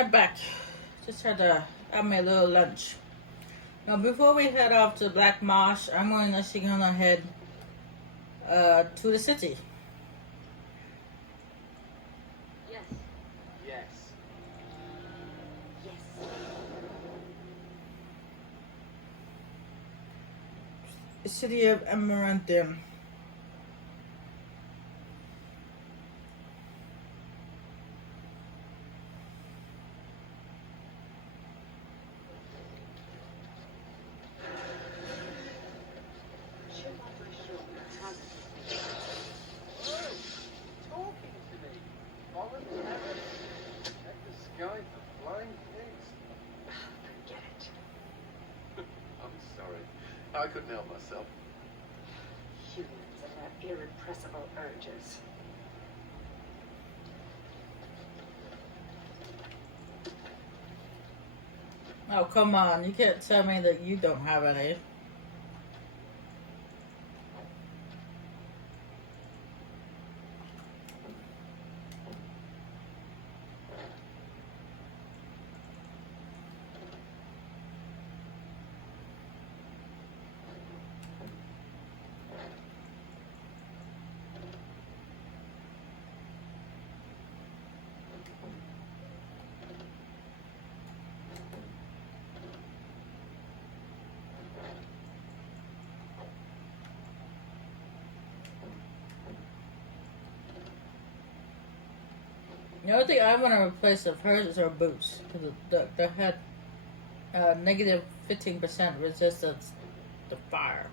Alright, back. Just had to have my little lunch. Now, before we head off to Black Marsh, I'm going to actually gonna head to the city. Yes. Yes. Yes. The city of Amaranthine. Chip on my shoulder hasn't hit me. Oh, talking to me. Voluntarily. Check the sky for flying pigs. Forget it. I'm sorry. I couldn't help myself. Humans and their irrepressible urges. Oh, come on. You can't tell me that you don't have any. The only thing I want to replace of hers is her boots. Because the had negative 15% resistance to fire.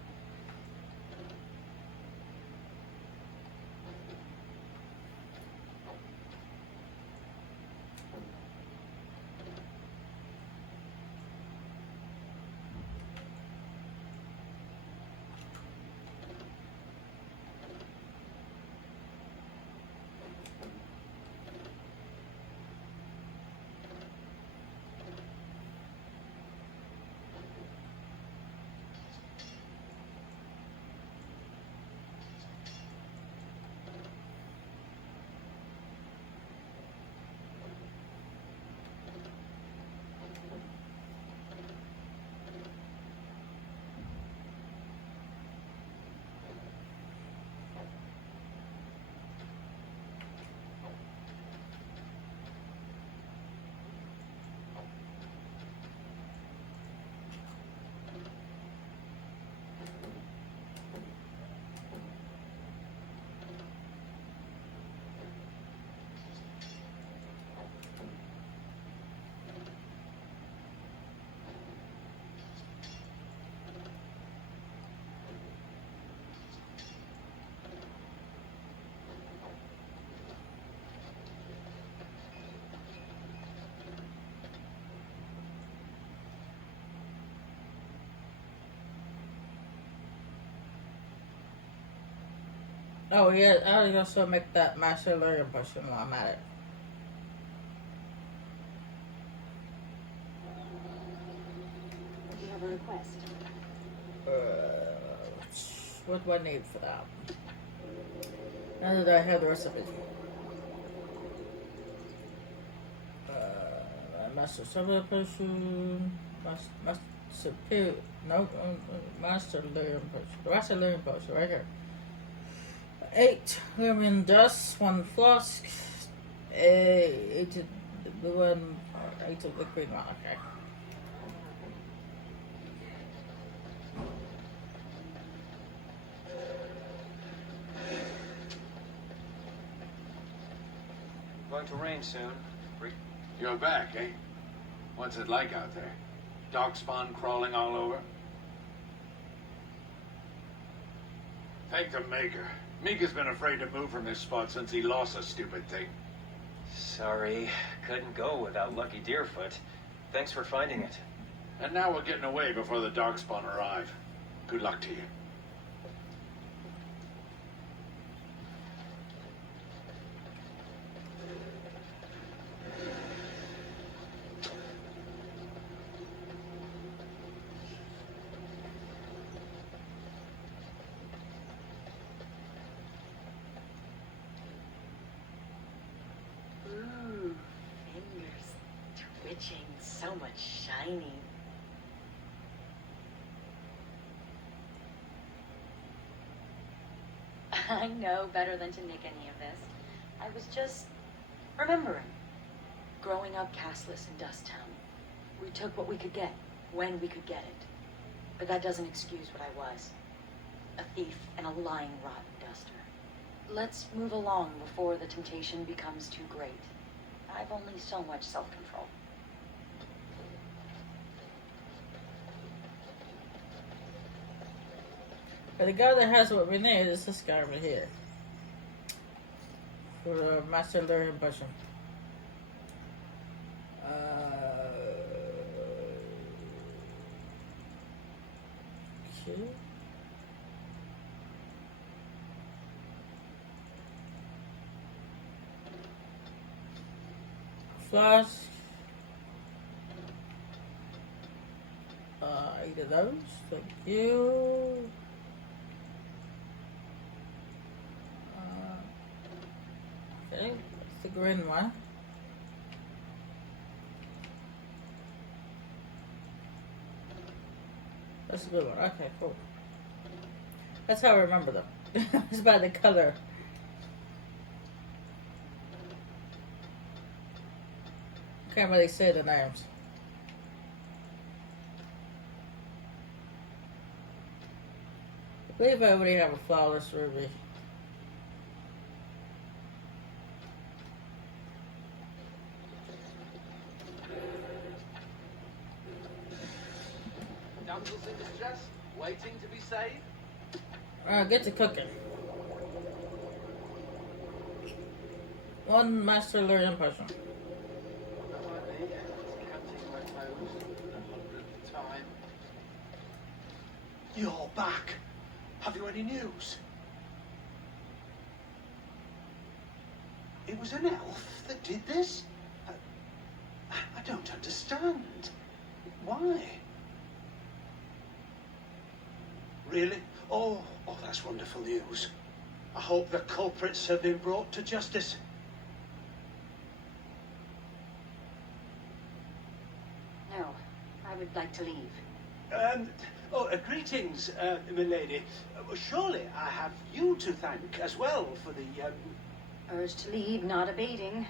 Oh, yeah, I was also make that master learning potion while I'm at it. You have a request. Uh, what do I need for that? Now that I have the recipe. Master Silver Potion. Master Pill. No, Master Lyrium Potion. The Master Lyrium Potion, right here. 8 Lyrium Dust, 1 Flask, 8 of the one, 8 of the green one, okay. Going to rain soon. You're back, eh? What's it like out there? Dog spawn crawling all over? Thank the Maker. Mika's been afraid to move from this spot since he lost the stupid thing. Sorry, couldn't go without Lucky Deerfoot. Thanks for finding it. And now we're getting away before the dog spawn arrive. Good luck to you. Ooh, fingers so much shiny. I know better than to nick any of this. I was just remembering. Growing up castless in Dust Town, we took what we could get, when we could get it. But that doesn't excuse what I was. A thief and a lying, rotten duster. Let's move along before the temptation becomes too great. I've only so much self-control. But the guy that has what we need is this guy over here. For the Master Learning Potion. Okay. Flask. 8 of those. Thank you. Okay, that's the green one. That's a good one. Okay, cool. That's how I remember them. It's by the color. Can't really say the names. I believe I already have a flawless ruby. Damsels in distress, waiting to be saved. Get to cooking. 1 Master Learning Potion. No idea. Counting my toes the 100th time. You're back. Have you any news? It was an elf that did this? I don't understand. Why? Really? Oh, that's wonderful news. I hope the culprits have been brought to justice. No, I would like to leave. Greetings, milady. Surely I have you to thank as well for the, Urge to leave, not abating.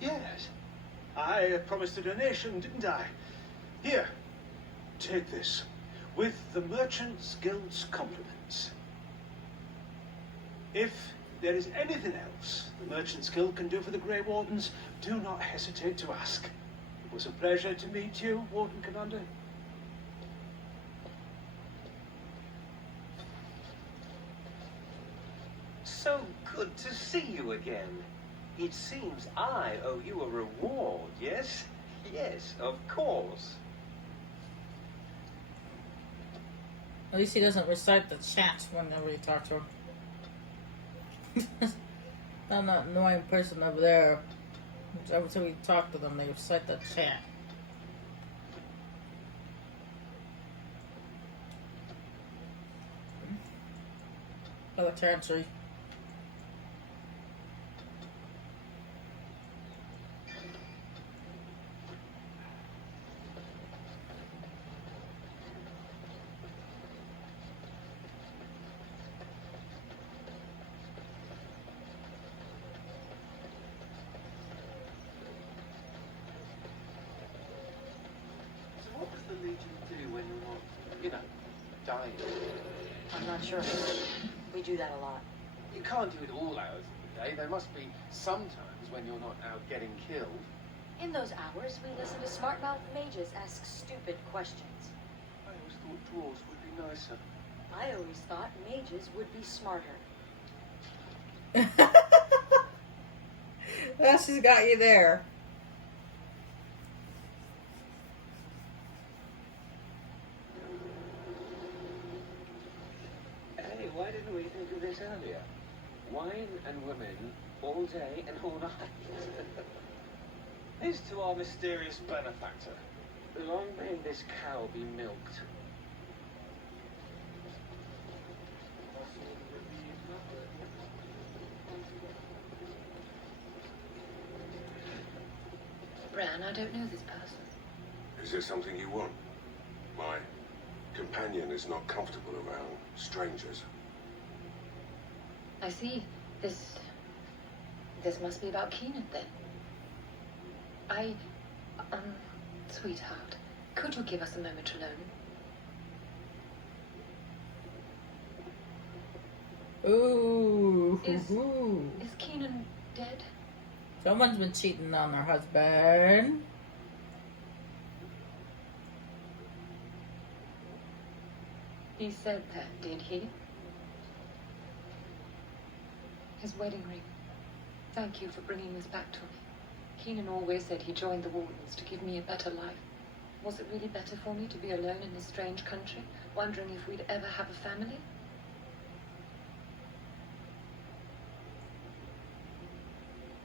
yes. I promised a donation, didn't I? Here, take this, with the Merchants Guild's compliments. If there is anything else the Merchants Guild can do for the Grey Wardens, do not hesitate to ask. It was a pleasure to meet you, Warden Commander. So good to see you again. It seems I owe you a reward, yes? Yes, of course. At least he doesn't recite the chat whenever you talk to him. I'm that annoying person over there. Every time we talk to them, they recite the chat. Another territory. So what does the Legion do when you're not, dying? I'm not sure. We do that a lot. You can't do it all hours of the day. There must be some times when you're not out getting killed. In those hours, we listen to smart-mouthed mages ask stupid questions. I always thought dwarves would be nicer. I always thought mages would be smarter. Well, she's got you there. Hey, why didn't we think of this earlier? Wine and women all day and all night. Here's to our mysterious benefactor. Long may this cow be milked. Bran, I don't know this person. Is there something you want? My companion is not comfortable around strangers. I see. This must be about Keenan, then. Sweetheart, could you give us a moment alone? Ooh. Is- Ooh. Is Keenan dead? Someone's been cheating on her husband. He said that, did he? His wedding ring. Thank you for bringing this back to me. Keenan always said he joined the Wardens to give me a better life. Was it really better for me to be alone in this strange country, wondering if we'd ever have a family?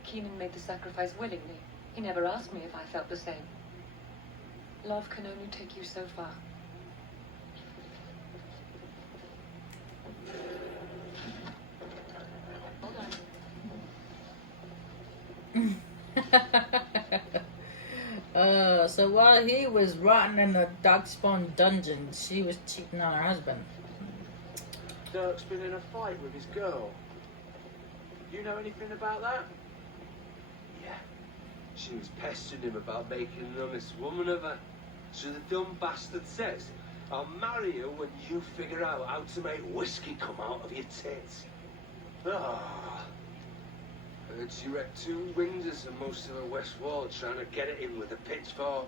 Keenan made the sacrifice willingly. He never asked me if I felt the same. Love can only take you so far. Hold on. So while he was rotting in the Darkspawn dungeon, she was cheating on her husband. Dirk's been in a fight with his girl. You know anything about that? Yeah. She was pestering him about making an honest woman of her. So the dumb bastard says, I'll marry you when you figure out how to make whiskey come out of your tits. Ah, Heard she wrecked 2 Windsors and most of her west wall trying to get it in with a pitchfork.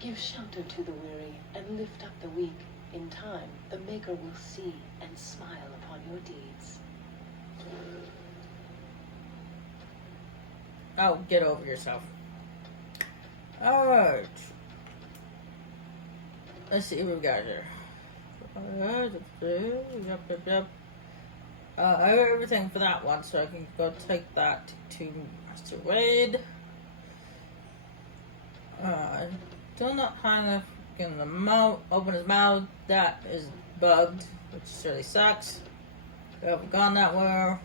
Give shelter to the weary and lift up the weak. In time, the Maker will see and smile upon your deeds. Oh, get over yourself. Alright. Let's see what we got here. I have everything for that one, so I can go take that to Master Wade. Still not kind of getting the mouth, open his mouth. That is bugged, which really sucks. We haven't gone that well.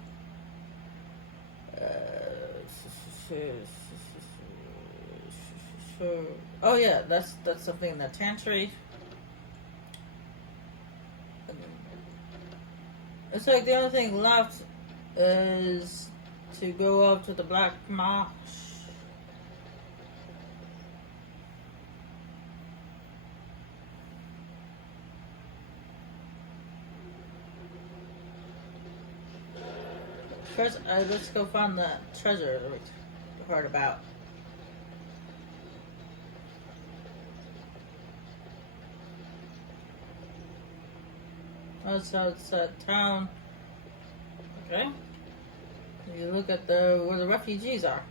Oh yeah, that's something in the Tantry. It's like the only thing left is to go up to the Black Marsh. First, let's go find the treasure that we heard about. Oh, so it's a town. Okay. You look at where the refugees are.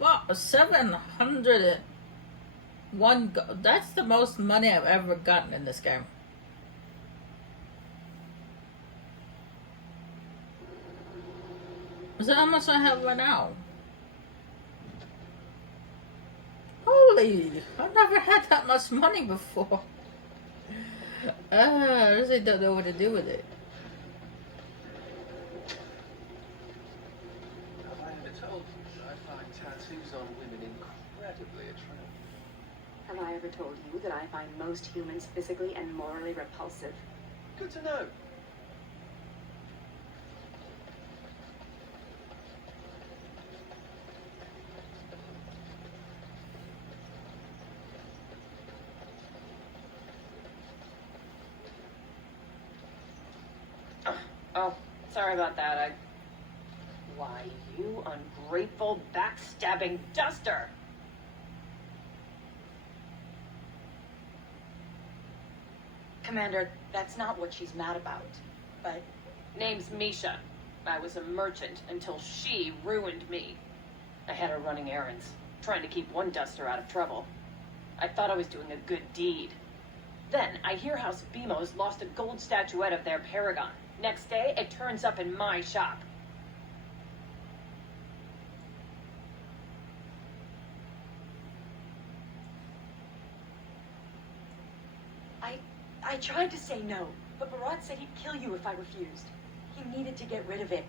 Wow, 701. That's the most money I've ever gotten in this game. Is that how much I have right now? Holy! I've never had that much money before. I really don't know what to do with it. Have I ever told you that I find tattoos on women incredibly attractive? Have I ever told you that I find most humans physically and morally repulsive? Good to know. Oh, sorry about that. Why, you ungrateful, backstabbing duster! Commander, that's not what she's mad about. But name's Misha. I was a merchant until she ruined me. I had her running errands, trying to keep one duster out of trouble. I thought I was doing a good deed. Then I hear House Bimo's lost a gold statuette of their paragon. Next day, it turns up in my shop. I tried to say no, but Barat said he'd kill you if I refused. He needed to get rid of it.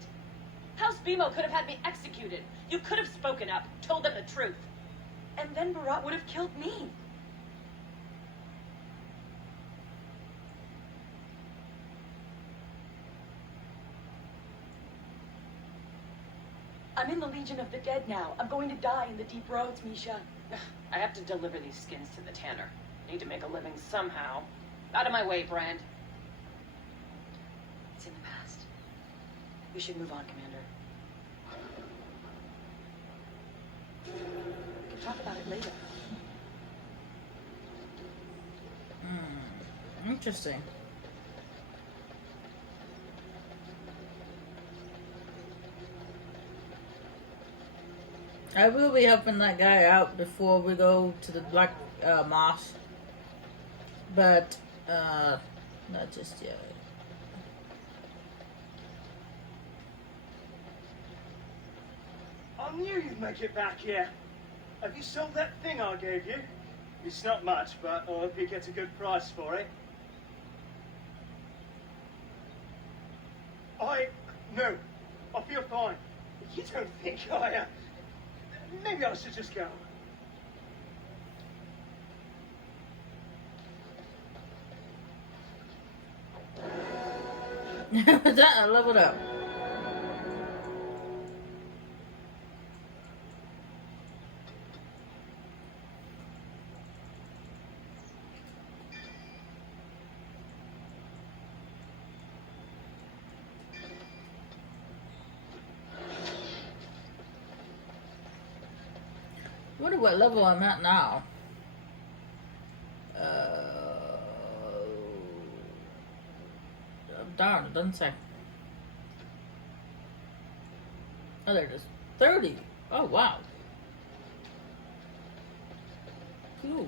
House Bimo could have had me executed. You could have spoken up, told them the truth. And then Barat would have killed me. I'm in the Legion of the Dead now. I'm going to die in the deep roads, Misha. I have to deliver these skins to the tanner. Need to make a living somehow. Out of my way, Brand. It's in the past. We should move on, Commander. We can talk about it later. Interesting. I will be helping that guy out before we go to the Black Moss. But, not just yet. I knew you'd make it back here. Have you sold that thing I gave you? It's not much, but I hope you get a good price for it. No, I feel fine. You don't think I, maybe I should just go. That I leveled up. I wonder what level I'm at now. Darn, it doesn't say. Oh, there it is. 30. Oh, wow. Cool.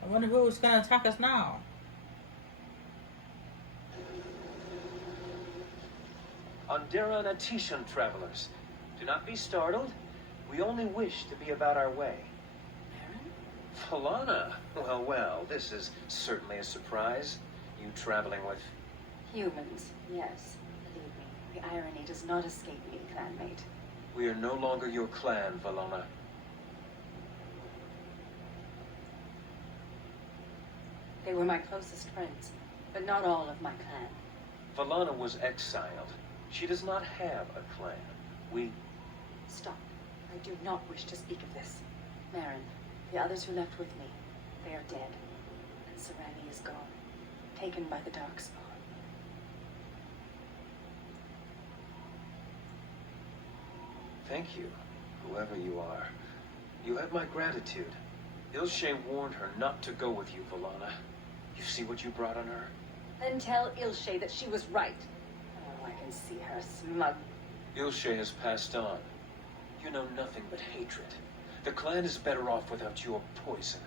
I wonder who's gonna attack us now. Andera and Atishan travelers, do not be startled. We only wish to be about our way. Falana? Well, this is certainly a surprise. You traveling with... Humans, yes. Believe me, the irony does not escape me, clanmate. We are no longer your clan, Valona. They were my closest friends, but not all of my clan. Valana was exiled. She does not have a clan. We... Stop. I do not wish to speak of this. Marin, the others who left with me, they are dead. And Serani is gone, taken by the Darkspawn. Thank you, whoever you are. You have my gratitude. Ilshay warned her not to go with you, Valana. You see what you brought on her? Then tell Ilshay that she was right. Oh, I can see her smug. Ilshay has passed on. You know nothing but hatred. The clan is better off without your poison.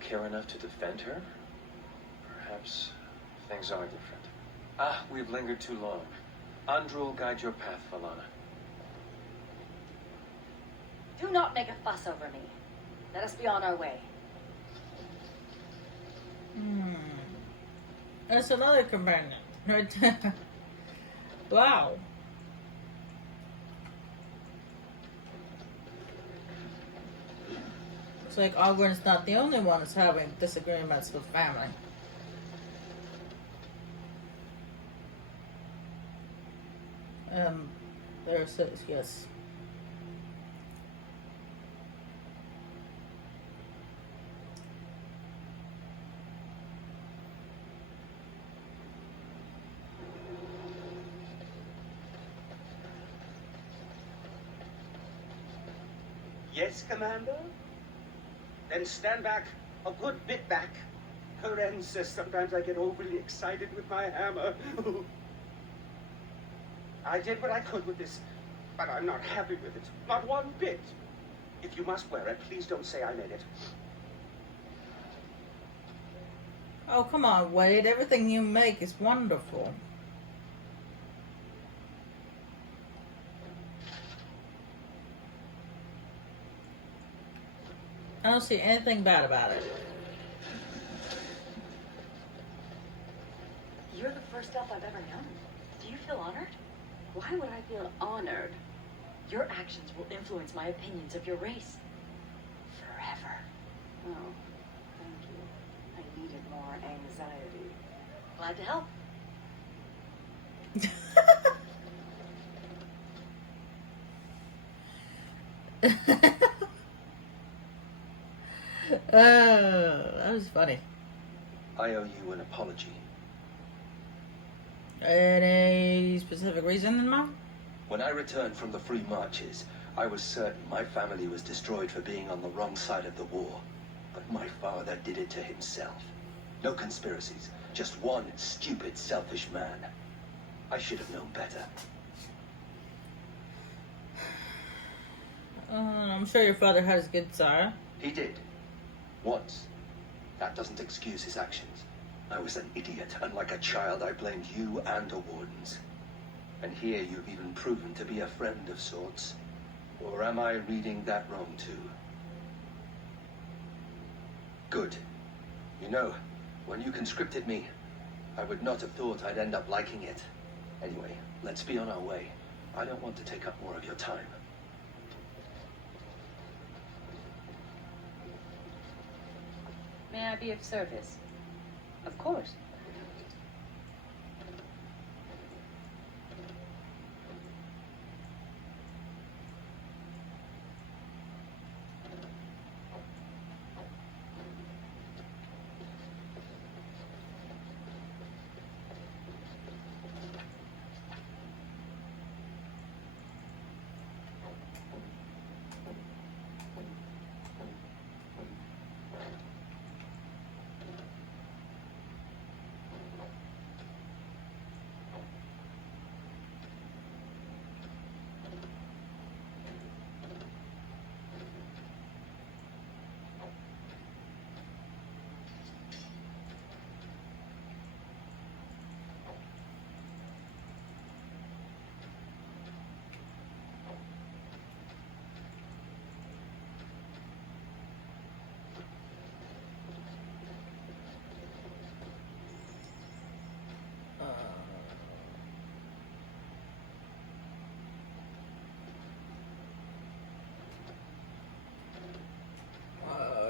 care enough to defend her? Perhaps things are different. Ah, we've lingered too long. Andrew will guide your path, Valana. Do not make a fuss over me. Let us be on our way. There's another companion right there. Wow. Looks like Ogren's not the only one that's having disagreements with family. There says yes. Yes, Commander? Then stand back, a good bit back. Karen says sometimes I get overly excited with my hammer. I did what I could with this, but I'm not happy with it. Not one bit. If you must wear it, please don't say I made it. Oh, come on, Wade. Everything you make is wonderful. I don't see anything bad about it. You're the first elf I've ever known. Do you feel honored? Why would I feel honored? Your actions will influence my opinions of your race. Forever. Oh, thank you. I needed more anxiety. Glad to help. That was funny. I owe you an apology. Any specific reason in mind? When I returned from the Free Marches, I was certain my family was destroyed for being on the wrong side of the war. But my father did it to himself. No conspiracies, just one stupid, selfish man. I should have known better. I'm sure your father had his good side. He did. Once. That doesn't excuse his actions. I was an idiot, and like a child I blamed you and the Wardens. And here you've even proven to be a friend of sorts. Or am I reading that wrong too? Good. You know, when you conscripted me, I would not have thought I'd end up liking it. Anyway, let's be on our way. I don't want to take up more of your time. May I be of service? Of course.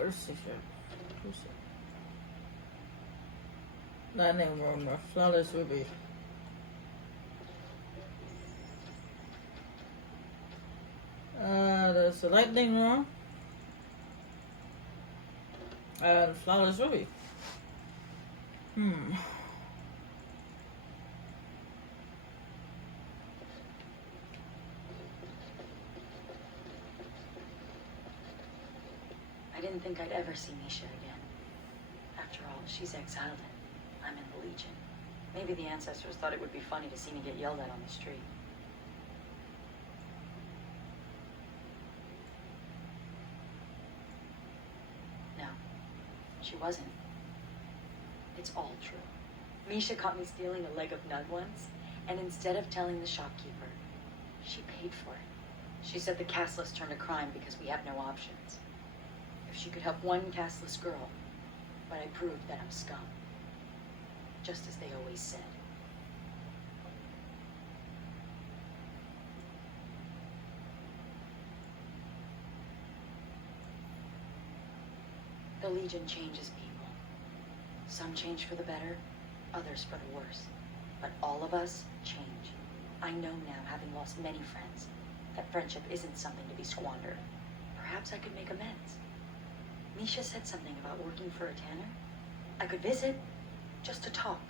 Let's see here. Who's it? Lightning Room, Flawless Ruby. There's the Lightning Room. And Flawless Ruby. I didn't think I'd ever see Misha again. After all, she's exiled and I'm in the Legion. Maybe the ancestors thought it would be funny to see me get yelled at on the street. No. She wasn't. It's all true. Misha caught me stealing a leg of nut once, and instead of telling the shopkeeper, she paid for it. She said the castless turned a crime because we have no options. If she could help one castless girl, but I proved that I'm scum. Just as they always said. The Legion changes people. Some change for the better, others for the worse. But all of us change. I know now, having lost many friends, that friendship isn't something to be squandered. Perhaps I could make amends. Misha said something about working for a tanner. I could visit, just to talk.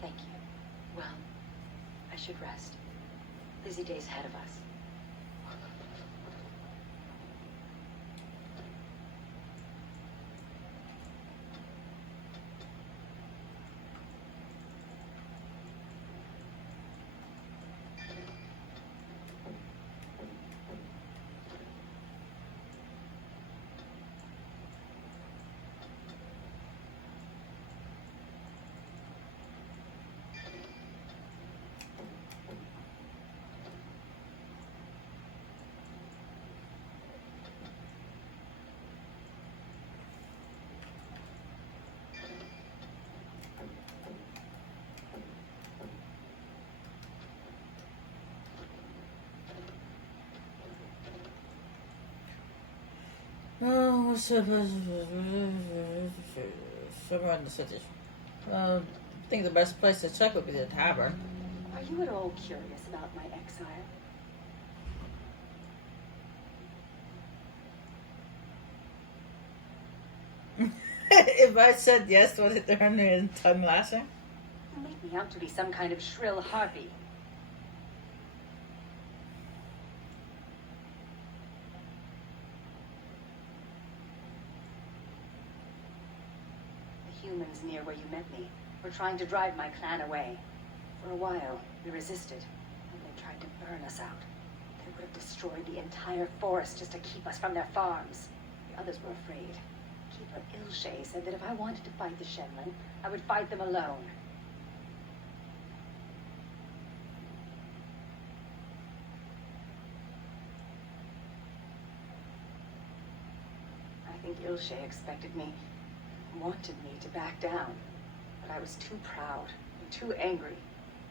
Thank you. Well, I should rest. Busy days ahead of us. Oh, somewhere in the city. I think the best place to check would be the tavern. Are you at all curious about my exile? If I said yes, would it turn me in tongue lashing? You make me out to be some kind of shrill harpy. The humans near where you met me were trying to drive my clan away. For a while, we resisted, and they tried to burn us out. They would have destroyed the entire forest just to keep us from their farms. The others were afraid. Keeper Ilshay said that if I wanted to fight the Shenlin, I would fight them alone. I think Ilshay expected me, wanted me to back down. But I was too proud and too angry.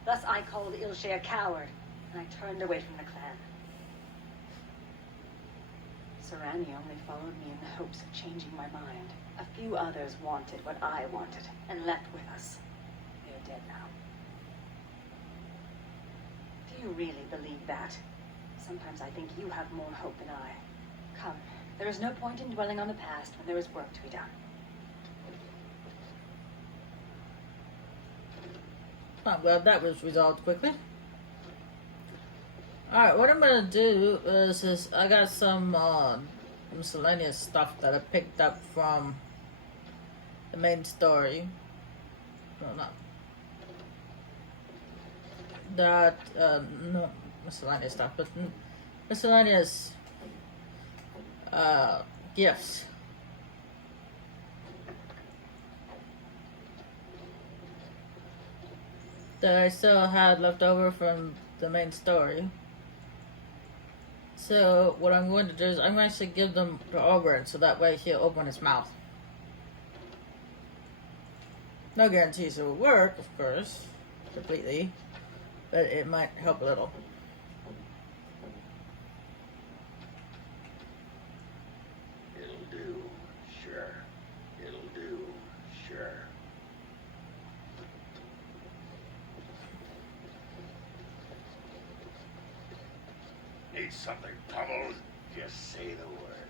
Thus I called Ilshay a coward, and I turned away from the clan. Sarani only followed me in the hopes of changing my mind. A few others wanted what I wanted, and left with us. They're dead now. Do you really believe that? Sometimes I think you have more hope than I. Come, there is no point in dwelling on the past when there is work to be done. Oh, well, that was resolved quickly. Alright, what I'm gonna do is I got some miscellaneous stuff that I picked up from the main story. Well, not that, no miscellaneous stuff, but miscellaneous gifts. That I still had left over from the main story. So what I'm going to do is I'm going to give them to Oberyn so that way he'll open his mouth. No guarantees it will work, of course, completely, but it might help a little. It'll do, sure. It'll do, sure. Need something pummeled? Just say the word.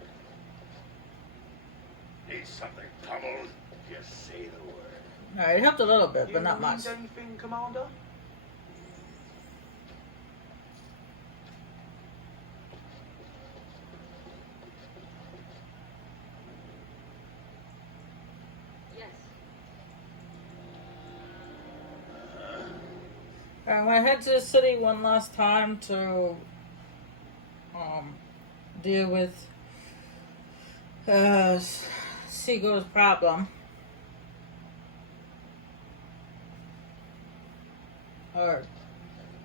Need something pummeled? Just say the word. Alright, it helped a little bit, but not You much. need anything, Commander? Yes. Alright, I'm gonna head to the city one last time to deal with Seagull's problem. Or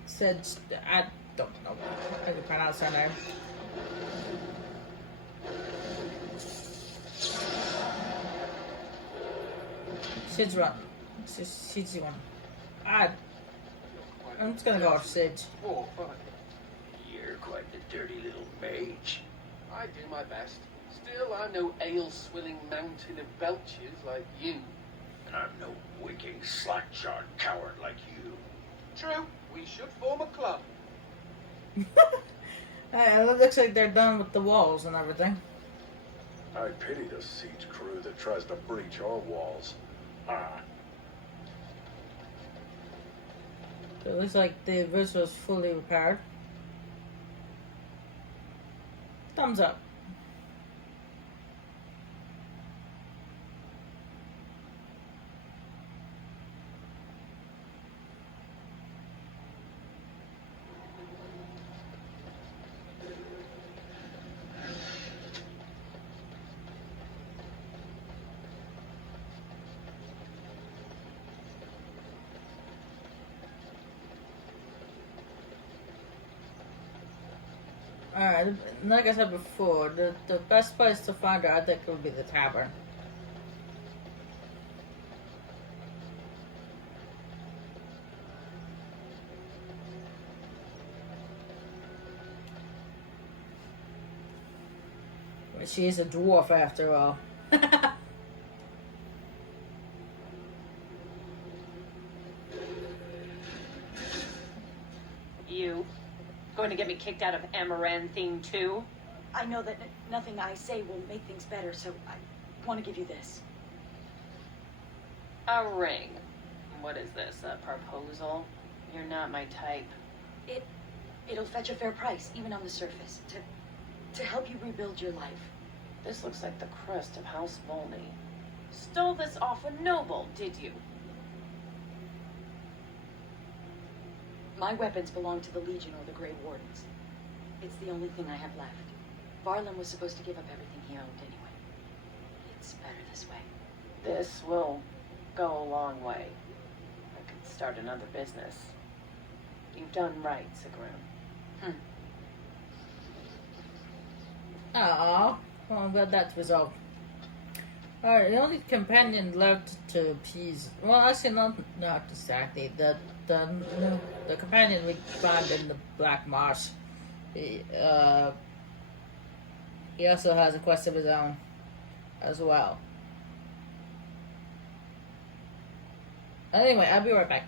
said, I don't know how to pronounce her name. Sid's one. I'm just gonna go off Sid. Oh, fine. You're quite the dirty little mage. I do my best. Still, I'm no ale-swilling mountain of belches like you. And I'm no winking, slack-jawed coward like you. True, we should form a club. It looks like they're done with the walls and everything. I pity the siege crew that tries to breach our walls. Ah, So it looks like the bridge was fully repaired. Thumbs up. Alright, like I said before, the best place to find her, I think, would be the tavern. But she is a dwarf after all. You going to get me kicked out of Amaranthine too? I know that nothing I say will make things better, so I want to give you this. A ring. What is this, a proposal? You're not my type. It'll fetch a fair price, even on the surface, to help you rebuild your life. This looks like the crest of House Volney. Stole this off a noble, did you? My weapons belong to the Legion or the Grey Wardens. It's the only thing I have left. Varlin was supposed to give up everything he owned anyway. It's better this way. This will go a long way. I could start another business. You've done right, Sigrun. Aww. Well, I'm glad that's resolved. Alright, the only companion left to appease. Well, actually, not exactly. The companion we found in the Black Marsh. He also has a quest of his own as well. Anyway, I'll be right back.